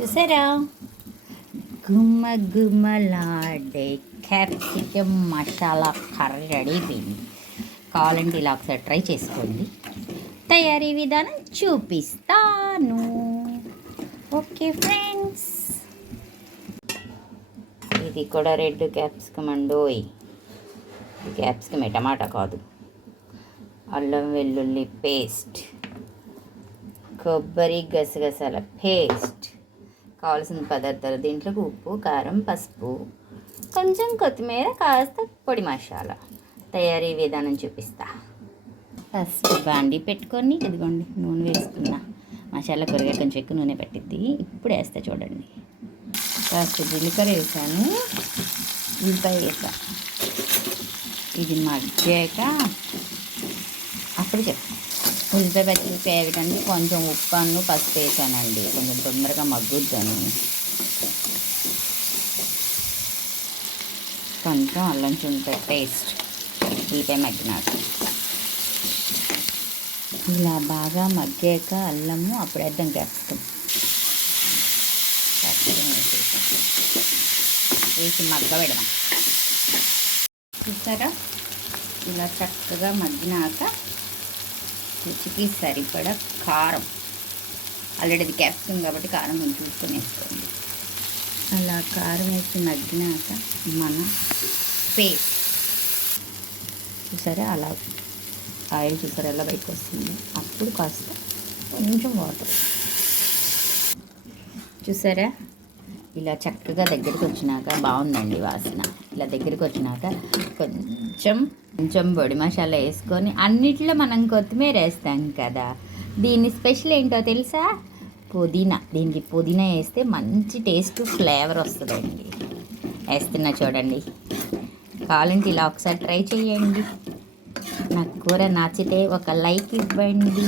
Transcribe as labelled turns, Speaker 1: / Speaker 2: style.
Speaker 1: చూసారా? గుమ్మ గుమ్మలాడే క్యాప్సికమ్ మసాలా కర్రీ రెడీ అయిపోయింది. కావాలంటే ఇలా ఒకసారి ట్రై చేసుకోండి. తయారీ విధానం చూపిస్తాను. Okay friends. ఇది కూడా రెడ్ క్యాప్సికమ్ అండోయ్ క్యాప్సికమ్ టమాటా కాదు. అల్లం వెల్లుల్లి పేస్ట్. కొబ్బరి గసగసాల పేస్ట్. కావాల్సిన పదార్థాలు దీంట్లోకి ఉప్పు కారం పసుపు కొంచెం కొత్తిమీర కాస్త పొడి మసాలా. తయారీ విధానం చూపిస్తా. ఫస్ట్ బాండి పెట్టుకొని ఇదిగోండి నూనె వేసుకున్నా. మసాలా కూరగాయ కొంచెం ఎక్కువ నూనె పెట్టిద్ది. ఇప్పుడు వేస్తా చూడండి. కాస్త జీలకర్ర వేసాను. ఉల్లిపాయ వేసా. ఇది మగ్గాక అప్పుడు చెప్తాను ఉల్లిపాయ పచ్చిమిరపకాయ వేయడానికి కొంచెం ఉప్పు పసుపు వేసానండి. కొంచెం తొందరగా మగ్గుద్దాను. కొంచెం అల్లం చుంట పేస్ట్ ఉల్లిపాయ మగ్గినాక. ఇలా బాగా మగ్గాక అల్లము అప్పుడు వేద్దాం క్యాప్సికం క్యాప్సికం వేసి మగ్గ పెడదాం చూసారా? ఇలా చక్కగా మగ్గినాక రుచికి సరిపడ కారం. ఆల్రెడీ అది క్యాప్సికం కాబట్టి కారం కొంచెం చూసుకొని వేసుకోండి. అలా కారం వేసి మగ్గినాక మన పేస్ట్. చూసారా? అలా ఆయిల్ చూసారా? ఎలా బయటకు వస్తుంది? అప్పుడు కాస్త కొంచెం వాటర్. చూసారా? ఇలా చక్కగా దగ్గరికి వచ్చినాక బాగుందండి వాసన. ఇలా దగ్గరికి వచ్చినాక కొంచెం కొంచెం పొడి మసాలా వేసుకొని అన్నిట్లో మనం కొత్తిమీర వేస్తాం కదా. దీని స్పెషల్ ఏంటో తెలుసా? పుదీనా. దీనికి పుదీనా వేస్తే మంచి టేస్ట్ ఫ్లేవర్ వస్తుందండి. వేస్తున్నా చూడండి. కావాలంటే ఇలా ఒకసారి ట్రై చేయండి. నాకు కూర నచ్చితే ఒక లైక్ ఇవ్వండి.